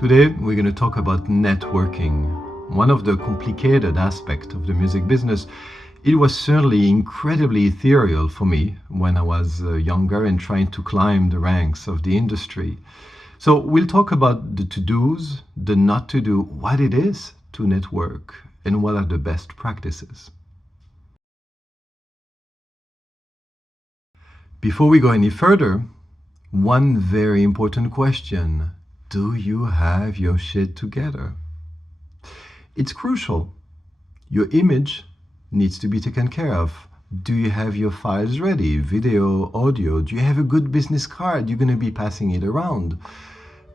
Today we're going to talk about networking, one of the complicated aspects of the music business. It was certainly incredibly ethereal for me when I was younger and trying to climb the ranks of the industry. So we'll talk about the to-dos, the not to do, what it is to network, and what are the best practices. Before we go any further, one very important question. Do you have your shit together? It's crucial. Your image needs to be taken care of. Do you have your files ready? Video, audio? Do you have a good business card? You're going to be passing it around.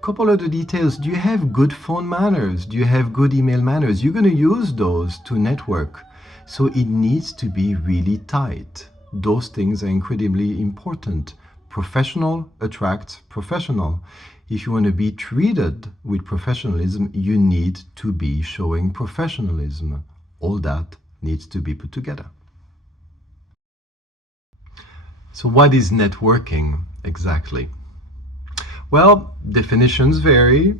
Couple of the details. Do you have good phone manners? Do you have good email manners? You're going to use those to network. So it needs to be really tight. Those things are incredibly important. Professional attracts professional. If you want to be treated with professionalism, you need to be showing professionalism. All that needs to be put together. So what is networking exactly? Well, definitions vary.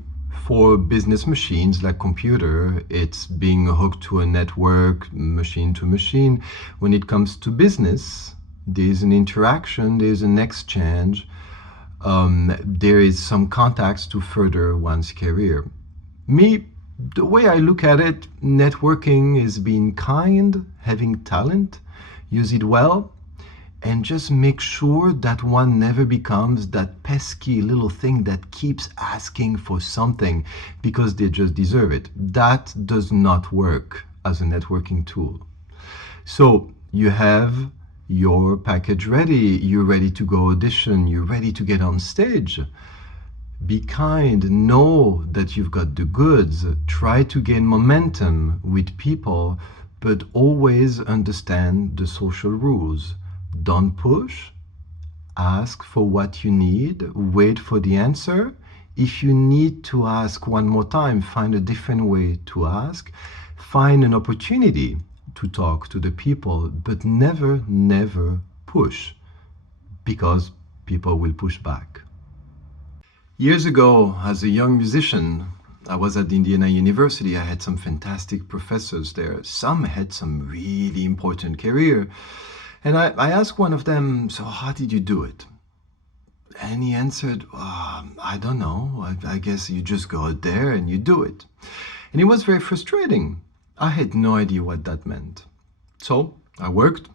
For business machines like computer, it's being hooked to a network, machine to machine. When it comes to business, there's an interaction, there's an exchange. There is some contacts to further one's career. Me, the way I look at it, networking is being kind, having talent, use it well, and just make sure that one never becomes that pesky little thing that keeps asking for something because they just deserve it. That does not work as a networking tool. So you have your package ready, you're ready to go audition, you're ready to get on stage. Be kind, know that you've got the goods, try to gain momentum with people, but always understand the social rules. Don't push, ask for what you need, wait for the answer. If you need to ask one more time, find a different way to ask, find an opportunity to talk to the people, but never push, because people will push back. Years ago, as a young musician, I was at Indiana University. I had some fantastic professors there. Some had some really important career. And I asked one of them, so how did you do it? And he answered, I don't know. I guess you just go out there and you do it. And it was very frustrating. I had no idea what that meant. So I worked.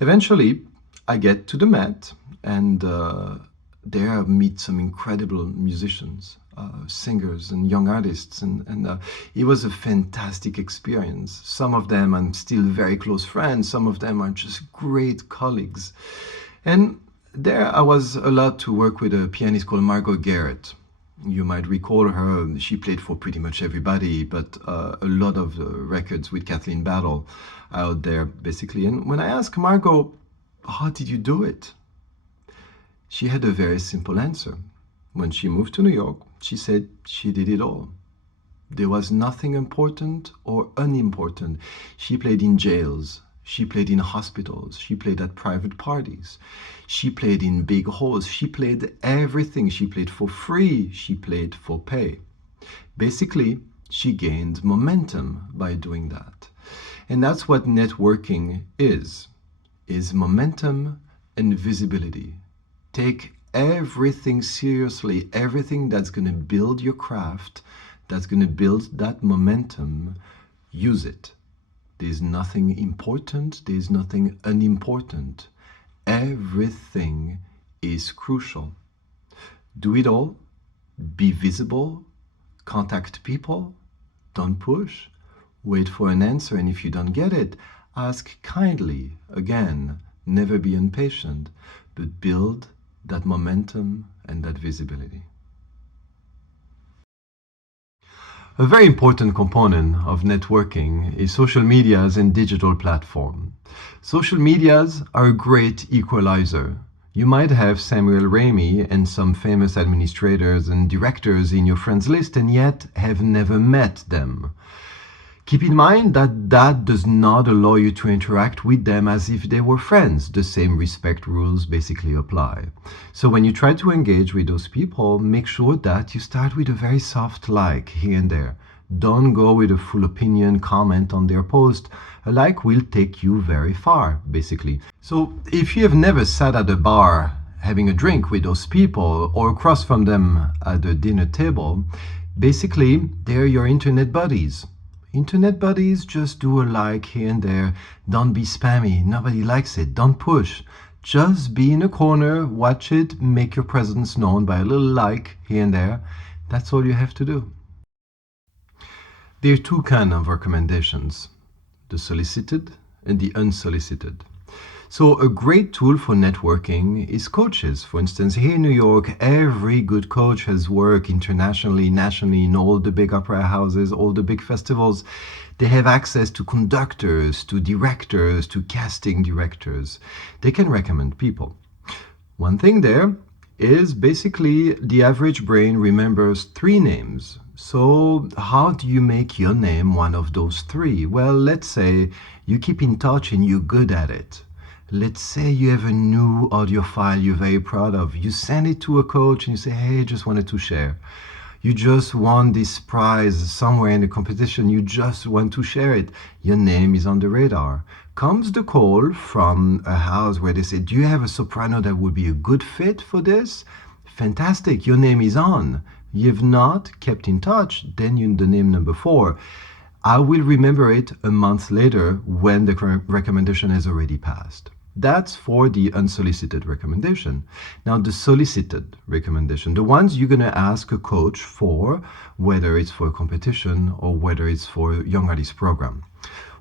Eventually, I get to the Met, and there I meet some incredible musicians, singers and young artists, and it was a fantastic experience. Some of them I'm still very close friends, some of them are just great colleagues. And there I was allowed to work with a pianist called Margot Garrett. You might recall her. She played for pretty much everybody, but a lot of records with Kathleen Battle out there, basically. And when I asked Margot, how did you do it? She had a very simple answer. When she moved to New York, she said she did it all. There was nothing important or unimportant. She played in jails. She played in hospitals. She played at private parties. She played in big halls. She played everything. She played for free. She played for pay. Basically, she gained momentum by doing that. And that's what networking is momentum and visibility. Take everything seriously, everything that's going to build your craft, that's going to build that momentum, use it. There's nothing important, there's nothing unimportant. Everything is crucial. Do it all, be visible, contact people, don't push, wait for an answer, and if you don't get it, ask kindly. Again, never be impatient, but build that momentum and that visibility. A very important component of networking is social medias and digital platforms. Social medias are a great equalizer. You might have Samuel Ramey and some famous administrators and directors in your friends list and yet have never met them. Keep in mind that that does not allow you to interact with them as if they were friends. The same respect rules basically apply. So when you try to engage with those people, make sure that you start with a very soft like here and there. Don't go with a full opinion comment on their post. A like will take you very far, basically. So if you have never sat at a bar having a drink with those people or across from them at a dinner table, basically they're your internet buddies. Internet buddies, just do a like here and there. Don't be spammy. Nobody likes it. Don't push. Just be in a corner, watch it, make your presence known by a little like here and there. That's all you have to do. There are two kinds of recommendations, the solicited and the unsolicited. So a great tool for networking is coaches. For instance, here in New York, every good coach has worked internationally, nationally, in all the big opera houses, all the big festivals. They have access to conductors, to directors, to casting directors. They can recommend people. One thing there is basically the average brain remembers 3 names. So how do you make your name one of those 3? Well, let's say you keep in touch and you're good at it. Let's say you have a new audio file you're very proud of. You send it to a coach and you say, hey, just wanted to share. You just won this prize somewhere in the competition. You just want to share it. Your name is on the radar. Comes the call from a house where they say, do you have a soprano that would be a good fit for this? Fantastic, your name is on. You've not kept in touch, then you're the name number 4. I will remember it a month later when the recommendation has already passed. That's for the unsolicited recommendation. Now the solicited recommendation, the ones you're going to ask a coach for, whether it's for a competition or whether it's for a young artist program.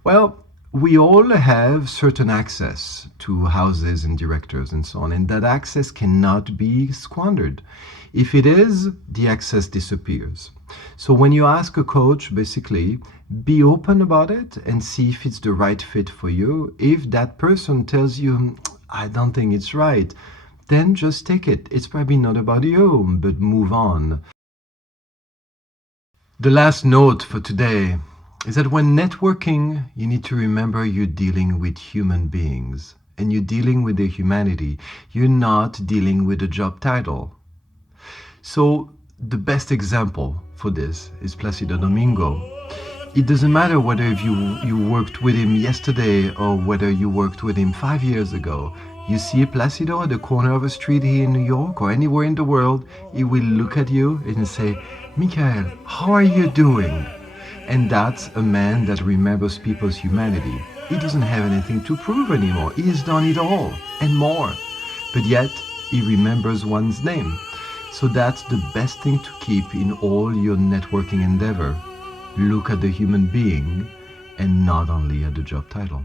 Well, we all have certain access to houses and directors and so on, and that access cannot be squandered. If it is, the access disappears. So when you ask a coach, basically, be open about it and see if it's the right fit for you. If that person tells you, I don't think it's right, then just take it. It's probably not about you, but move on. The last note for today is that when networking, you need to remember you're dealing with human beings and you're dealing with their humanity. You're not dealing with a job title. So the best example for this is Placido Domingo. It doesn't matter whether if you worked with him yesterday or whether you worked with him 5 years ago. You see Placido at the corner of a street here in New York or anywhere in the world, he will look at you and say, Mikhail, how are you doing? And that's a man that remembers people's humanity. He doesn't have anything to prove anymore. He has done it all and more. But yet, he remembers one's name. So that's the best thing to keep in all your networking endeavor. Look at the human being and not only at the job title.